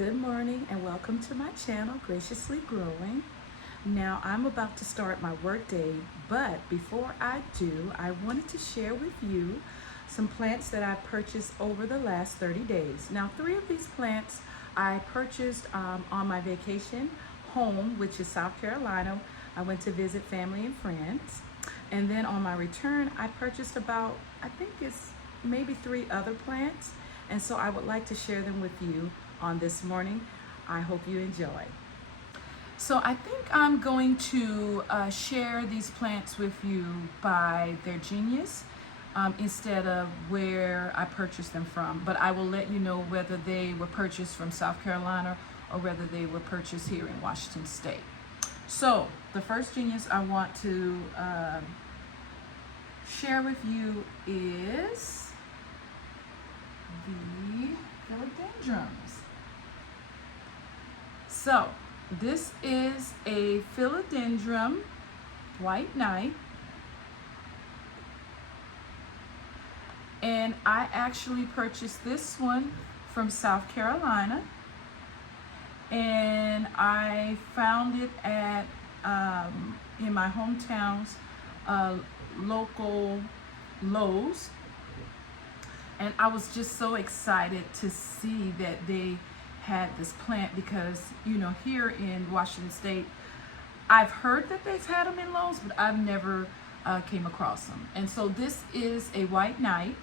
Good morning and welcome to my channel, Graciously Growing. Now I'm about to start my workday, but before I do, I wanted to share with you some plants that I purchased over the last 30 days. Now 3 of these plants I purchased on my vacation home, which is South Carolina. I went to visit family and friends. And then on my return, I purchased about, I think it's maybe 3 other plants. And so I would like to share them with you on this morning. I hope you enjoy. So I think I'm going to share these plants with you by their genius instead of where I purchased them from. But I will let you know whether they were purchased from South Carolina or whether they were purchased here in Washington State. So the first genius I want to share with you is the philodendrons. So this is a philodendron white knight, and I actually purchased this one from South Carolina, and I found it at in my hometown's local Lowe's, and I was just so excited to see that they had this plant because, you know, here in Washington State, I've heard that they've had them in Lowe's, but I've never came across them. And so this is a white knight.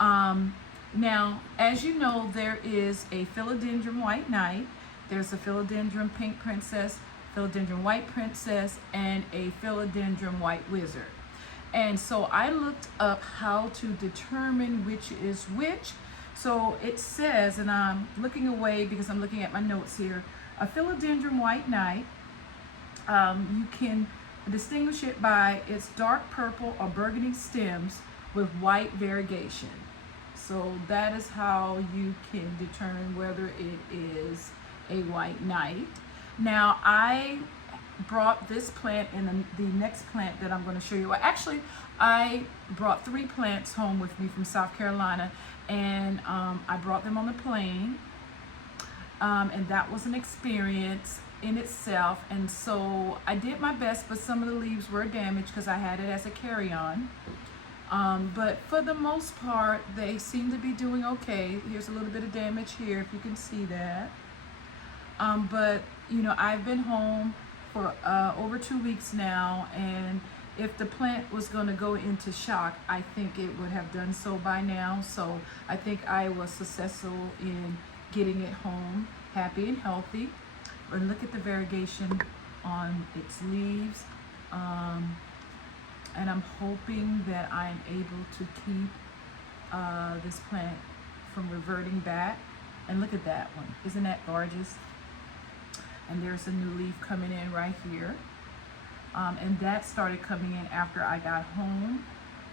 Now, as you know, there is a philodendron white knight, there's a philodendron pink princess, philodendron white princess, and a philodendron white wizard. And so I looked up how to determine which is which. So it says, and I'm looking away because I'm looking at my notes here, a philodendron white knight, you can distinguish it by its dark purple or burgundy stems with white variegation. So that is how you can determine whether it is a white knight. Now I brought this plant and the next plant that I'm going to show you. Well, actually, I brought 3 plants home with me from South Carolina, and I brought them on the plane, and that was an experience in itself. And so I did my best, but some of the leaves were damaged because I had it as a carry-on. But for the most part, they seem to be doing okay. Here's a little bit of damage here, if you can see that. But you know, I've been home for over 2 weeks now, and if the plant was going to go into shock, I think it would have done so by now. So I think I was successful in getting it home happy and healthy. And look at the variegation on its leaves. And I'm hoping that I'm able to keep this plant from reverting back. And look at that one. Isn't that gorgeous? And there's a new leaf coming in right here. And that started coming in after I got home.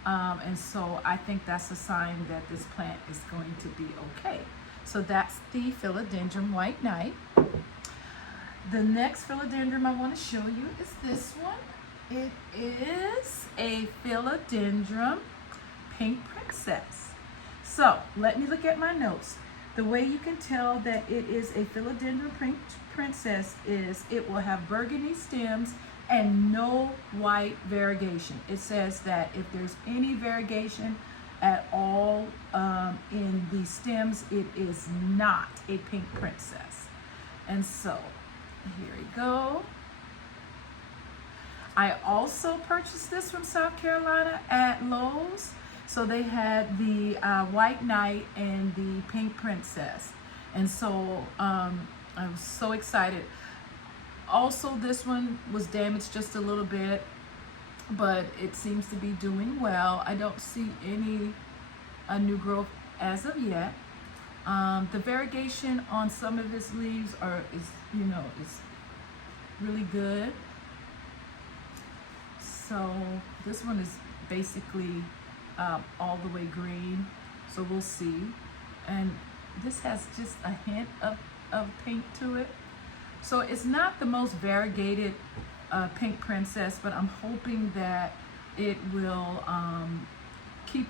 And so I think that's a sign that this plant is going to be okay. So that's the philodendron white knight. The next philodendron I want to show you is this one. It is a philodendron pink princess. So let me look at my notes. The way you can tell that it is a philodendron pink princess is it will have burgundy stems and no white variegation. It says that if there's any variegation at all in the stems, it is not a pink princess. And so here we go. I also purchased this from South Carolina at Lowe's. So they had the white knight and the pink princess. And so I was so excited. Also, this one was damaged just a little bit, but it seems to be doing well. I don't see any new growth as of yet. The variegation on some of its leaves is really good. So this one is basically all the way green, so we'll see. And this has just a hint of pink to it. So it's not the most variegated pink princess, but I'm hoping that it will keep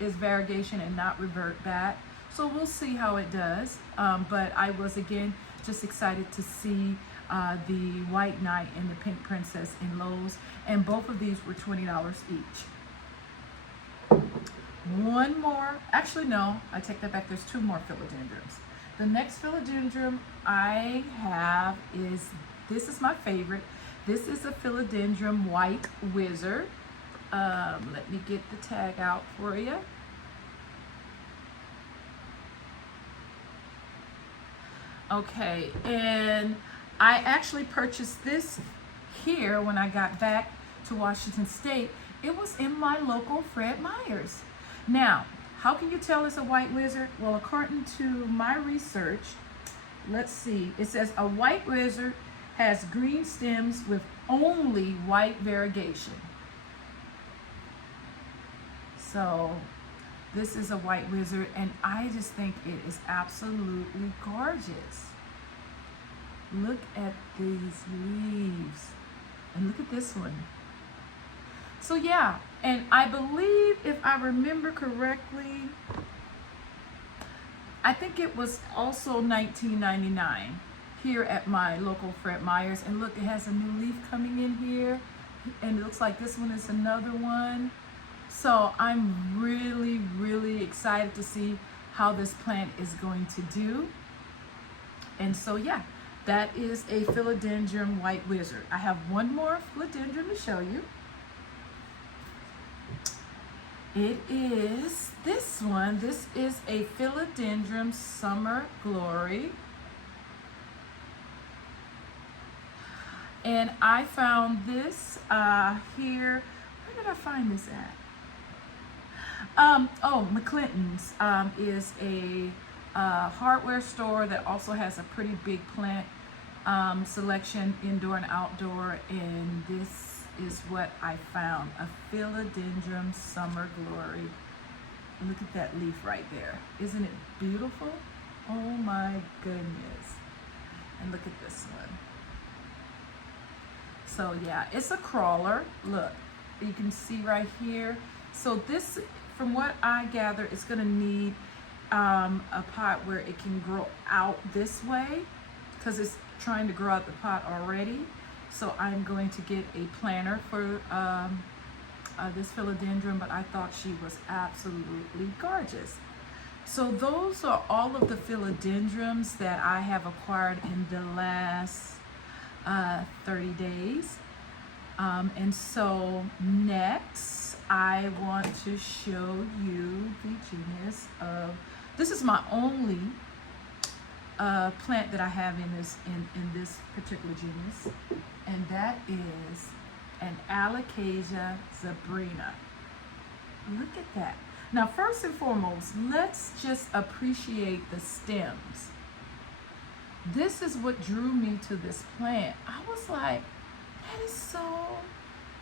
its variegation and not revert back. So we'll see how it does. But I was again just excited to see the White Knight and the Pink Princess in Lowe's, and both of these were $20 each. One more, actually no, I take that back, there's two more philodendrons. The next philodendron I have is, this is my favorite. This is a philodendron white wizard. Let me get the tag out for you. Okay, and I actually purchased this here when I got back to Washington State. It was in my local Fred Meyers. Now, how can you tell it's a white wizard? Well, according to my research, let's see, it says a white wizard has green stems with only white variegation. So this is a white wizard, and I just think it is absolutely gorgeous. Look at these leaves, and look at this one. So yeah, and I believe, if I remember correctly, I think it was also $19.99 here at my local Fred Meyers. And look, it has a new leaf coming in here, and it looks like this one is another one. So I'm really, really excited to see how this plant is going to do. And so yeah, that is a philodendron white wizard. I have one more philodendron to show you. It is this one. This is a philodendron summer glory. And I found this here. Where did I find this at? McClinton's is a hardware store that also has a pretty big plant selection, indoor and outdoor, and this is what I found, a philodendron summer glory. Look at that leaf right there. Isn't it beautiful? Oh my goodness. And look at this one. So yeah, it's a crawler. Look, you can see right here. So this, from what I gather, it's gonna need a pot where it can grow out this way, because it's trying to grow out the pot already. So I'm going to get a planter for this philodendron, but I thought she was absolutely gorgeous. So those are all of the philodendrons that I have acquired in the last 30 days. And so next, I want to show you the genus of, this is my only plant that I have in this particular genus, and that is an Alocasia zebrina. Look at that. Now, first and foremost, let's just appreciate the stems. This is what drew me to this plant. I was like, that is so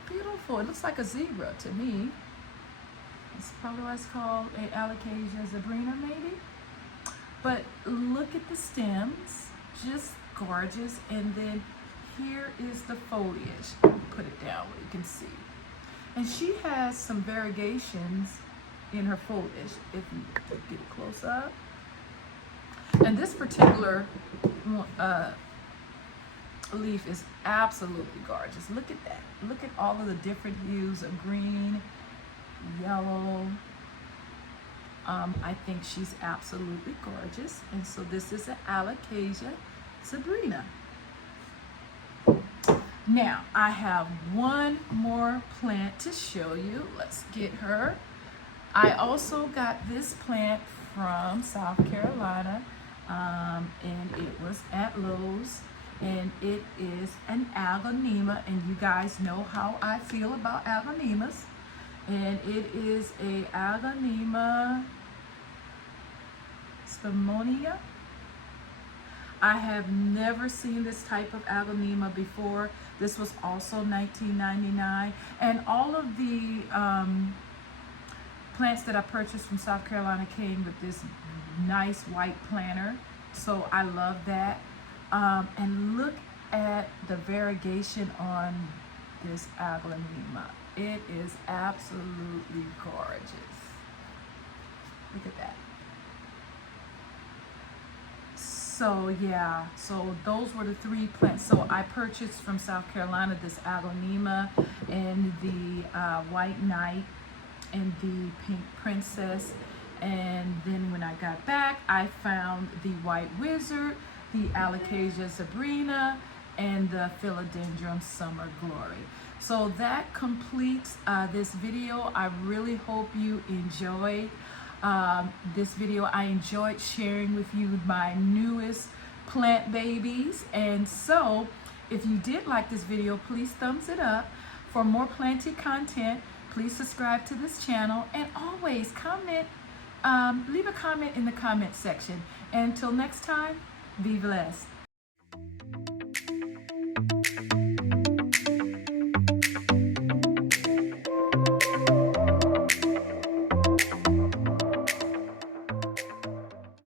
beautiful. It looks like a zebra to me. It's probably why it's called an Alocasia zebrina, maybe. But look at the stems, just gorgeous. And then here is the foliage. Put it down where you can see. And she has some variegations in her foliage, if you get it close up. And this particular leaf is absolutely gorgeous. Look at that. Look at all of the different hues of green, yellow. I think she's absolutely gorgeous. And so this is an Alocasia zebrina. Now, I have one more plant to show you. Let's get her. I also got this plant from South Carolina, and it was at Lowe's, and it is an Aglaonema, and you guys know how I feel about Aglaonemas. And it is a Aglaonema Spumoniana. I have never seen this type of Aglaonema before. This was also $19.99, and all of the plants that I purchased from South Carolina came with this nice white planter, so I love that. And look at the variegation on this Aglaonema. It is absolutely gorgeous. Look at that. So yeah, so those were the 3 plants. So I purchased from South Carolina this Agonema and the White Knight and the Pink Princess. And then when I got back, I found the White Wizard, the Alocasia Sabrina, and the Philodendron Summer Glory. So that completes this video. I really hope you enjoyed this video. I enjoyed sharing with you my newest plant babies. And so if you did like this video, please thumbs it up. For more planted content, please subscribe to this channel, and always comment, leave a comment in the comment section. And until next time, be blessed.